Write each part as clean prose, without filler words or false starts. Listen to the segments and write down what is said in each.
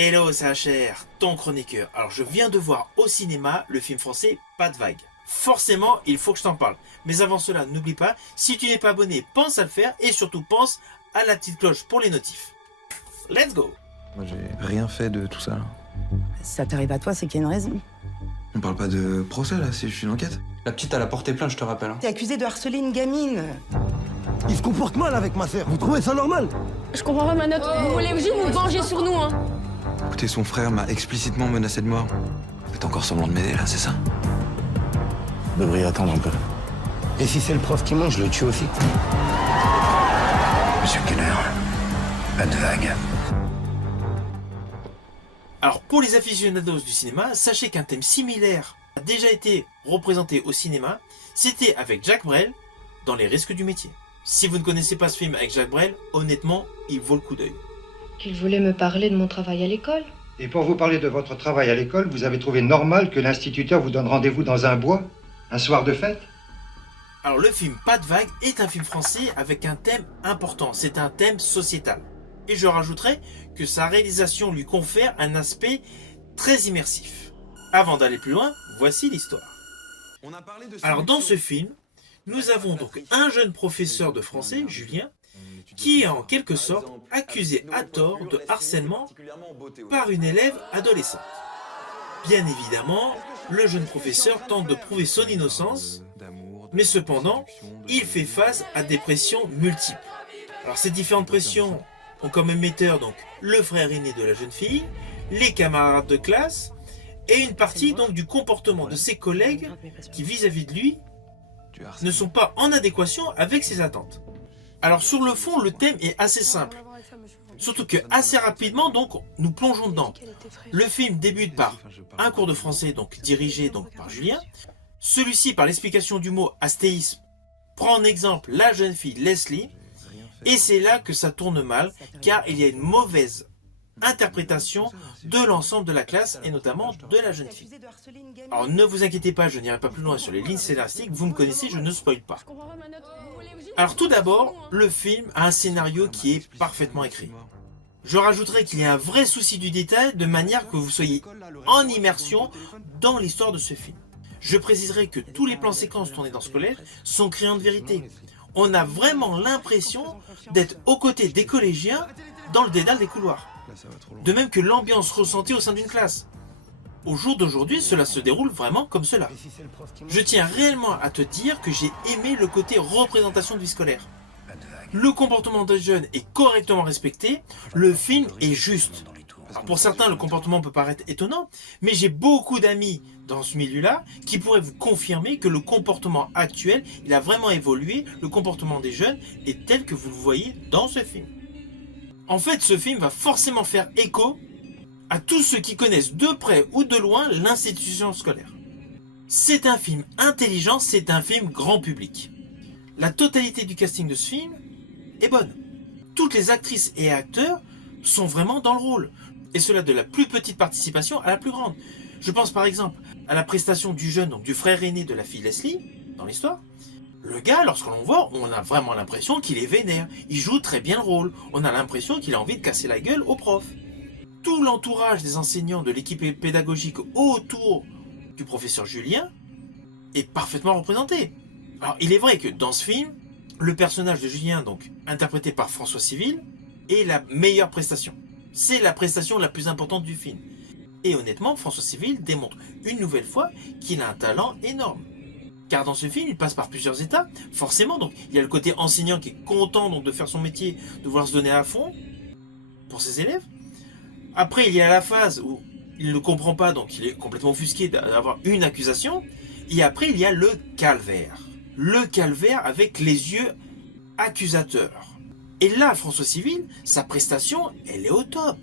Hello, c'est HR, ton chroniqueur. Alors, je viens de voir au cinéma le film français Pas de vague. Forcément, il faut que je t'en parle. Mais avant cela, n'oublie pas, si tu n'es pas abonné, pense à le faire et surtout pense à la petite cloche pour les notifs. Let's go! Moi, j'ai rien fait de tout ça, là. Ça t'arrive à toi, c'est qu'il y a une raison. On parle pas de procès, là, c'est juste une enquête. La petite, elle a porté plainte, je te rappelle. T'es accusé de harceler une gamine. Il se comporte mal avec ma sœur. Vous trouvez ça normal? Je comprends pas ma note. Vous voulez juste vous venger sur nous, hein? Écoutez, son frère m'a explicitement menacé de mort. Faites encore semblant de m'aider, là, c'est ça? Vous devriez attendre un peu. Et si c'est le prof qui ment, je le tue aussi. Monsieur Keller, pas de vague. Alors, pour les aficionados du cinéma, sachez qu'un thème similaire a déjà été représenté au cinéma. C'était avec Jacques Brel dans Les risques du métier. Si vous ne connaissez pas ce film avec Jacques Brel, honnêtement, il vaut le coup d'œil. Qu'il voulait me parler de mon travail à l'école. Et pour vous parler de votre travail à l'école, vous avez trouvé normal que l'instituteur vous donne rendez-vous dans un bois, un soir de fête? Alors, le film Pas de vague est un film français avec un thème important. C'est un thème sociétal. Et je rajouterai que sa réalisation lui confère un aspect très immersif. Avant d'aller plus loin, voici l'histoire. Alors, dans ce film, nous avons donc un jeune professeur de français, Julien, qui est en quelque sorte accusé à tort de harcèlement par une élève adolescente. Bien évidemment, le jeune professeur tente de prouver son innocence, mais cependant, il fait face à des pressions multiples. Alors ces différentes pressions ont comme émetteur donc le frère aîné de la jeune fille, les camarades de classe, et une partie donc du comportement de ses collègues qui vis-à-vis de lui ne sont pas en adéquation avec ses attentes. Alors sur le fond, le thème est assez simple. Surtout que assez rapidement, donc, nous plongeons dedans. Le film débute par un cours de français donc dirigé donc par Julien. Celui-ci, par l'explication du mot astéisme, prend en exemple la jeune fille Leslie. Et c'est là que ça tourne mal, car il y a une mauvaise interprétation de l'ensemble de la classe et notamment de la jeune fille. Alors ne vous inquiétez pas, je n'irai pas plus loin sur les lignes scénaristiques, vous me connaissez, je ne spoil pas. Alors tout d'abord, le film a un scénario qui est parfaitement écrit. Je rajouterai qu'il y a un vrai souci du détail de manière que vous soyez en immersion dans l'histoire de ce film. Je préciserai que tous les plans séquences tournés dans ce collège sont créés de vérité. On a vraiment l'impression d'être aux côtés des collégiens dans le dédale des couloirs. De même que l'ambiance ressentie au sein d'une classe. Au jour d'aujourd'hui, cela se déroule vraiment comme cela. Je tiens réellement à te dire que j'ai aimé le côté représentation de vie scolaire. Le comportement des jeunes est correctement respecté, le film est juste. Alors pour certains, le comportement peut paraître étonnant, mais j'ai beaucoup d'amis dans ce milieu-là qui pourraient vous confirmer que le comportement actuel, il a vraiment évolué, le comportement des jeunes est tel que vous le voyez dans ce film. En fait, ce film va forcément faire écho à tous ceux qui connaissent de près ou de loin l'institution scolaire. C'est un film intelligent, c'est un film grand public. La totalité du casting de ce film est bonne. Toutes les actrices et acteurs sont vraiment dans le rôle. Et cela de la plus petite participation à la plus grande. Je pense par exemple à la prestation du jeune, donc du frère aîné de la fille Leslie, dans l'histoire. Le gars, lorsqu'on le voit, on a vraiment l'impression qu'il est vénère. Il joue très bien le rôle. On a l'impression qu'il a envie de casser la gueule au prof. Tout l'entourage des enseignants de l'équipe pédagogique autour du professeur Julien est parfaitement représenté. Alors il est vrai que dans ce film, le personnage de Julien, donc interprété par François Civil, est la meilleure prestation. C'est la prestation la plus importante du film. Et honnêtement, François Civil démontre une nouvelle fois qu'il a un talent énorme. Car dans ce film, il passe par plusieurs états. Forcément, donc, il y a le côté enseignant qui est content donc, de faire son métier, de vouloir se donner à fond pour ses élèves. Après, il y a la phase où il ne comprend pas, donc il est complètement offusqué d'avoir une accusation. Et après, il y a le calvaire. Le calvaire avec les yeux accusateurs. Et là, François Civil, sa prestation, elle est au top.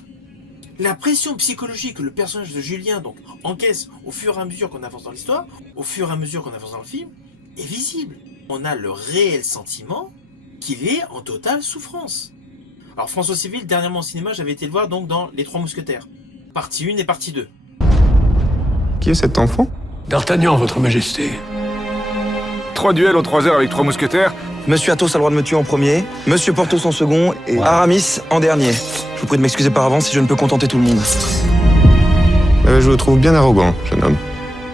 La pression psychologique que le personnage de Julien donc, encaisse au fur et à mesure qu'on avance dans l'histoire, au fur et à mesure qu'on avance dans le film, est visible. On a le réel sentiment qu'il est en totale souffrance. Alors François Civil, dernièrement au cinéma, j'avais été le voir donc dans Les Trois Mousquetaires. Partie 1 et partie 2. Qui est cet enfant? D'Artagnan, votre majesté. 3 duels aux 3 heures avec 3 mousquetaires. Monsieur Athos a le droit de me tuer en premier, Monsieur Porthos en second et Aramis en dernier. Je vous prie de m'excuser par avance si je ne peux contenter tout le monde. Je vous trouve bien arrogant, jeune homme.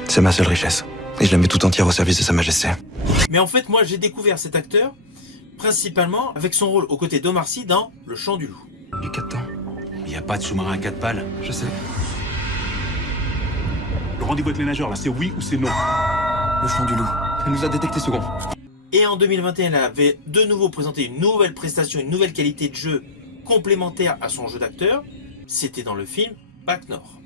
C'est ma seule richesse. Et je la mets tout entière au service de Sa Majesté. Mais en fait, moi, j'ai découvert cet acteur principalement avec son rôle aux côtés d'Omar Sy dans Le Chant du Loup. Du 4 temps. Il n'y a pas de sous-marin à 4 pales. Je sais. Le rendez-vous avec les nageurs, là, c'est oui ou c'est non? Le Chant du Loup. Elle nous a détecté second. Et en 2021, elle avait de nouveau présenté une nouvelle prestation, une nouvelle qualité de jeu complémentaire à son jeu d'acteur. C'était dans le film Bac Nord.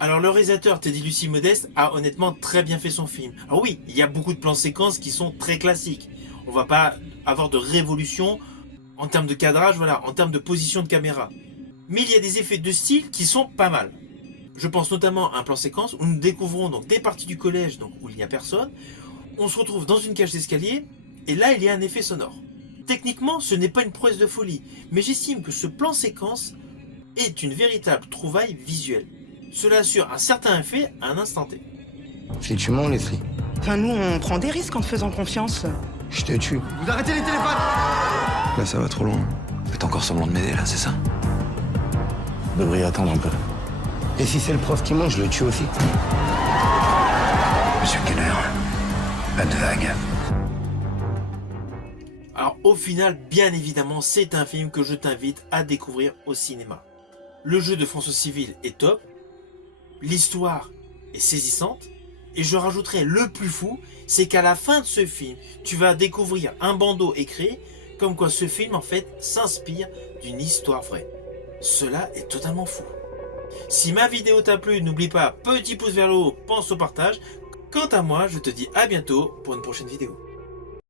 Alors le réalisateur Teddy Lucie Modeste a honnêtement très bien fait son film. Alors oui, il y a beaucoup de plans séquences qui sont très classiques. On va pas avoir de révolution en termes de cadrage, voilà, en termes de position de caméra. Mais il y a des effets de style qui sont pas mal. Je pense notamment à un plan séquence où nous découvrons donc des parties du collège donc où il n'y a personne. On se retrouve dans une cage d'escalier et là il y a un effet sonore. Techniquement, ce n'est pas une prouesse de folie, mais j'estime que ce plan séquence est une véritable trouvaille visuelle. Cela assure un certain effet à un instant T. Si tu mens, Leslie, Enfin, nous, on prend des risques en te faisant confiance. je te tue. Vous arrêtez les téléphones! Là, ça va trop loin. Faites encore semblant de m'aider, là, c'est ça? Vous devriez attendre un peu. Et si c'est le prof qui ment, je le tue aussi. Monsieur Kenner, pas de vague. Alors au final, bien évidemment, c'est un film que je t'invite à découvrir au cinéma. Le jeu de François Civil est top, l'histoire est saisissante, et je rajouterai le plus fou, c'est qu'à la fin de ce film, tu vas découvrir un bandeau écrit, comme quoi ce film en fait s'inspire d'une histoire vraie. Cela est totalement fou. Si ma vidéo t'a plu, n'oublie pas, petit pouce vers le haut, pense au partage. Quant à moi, je te dis à bientôt pour une prochaine vidéo.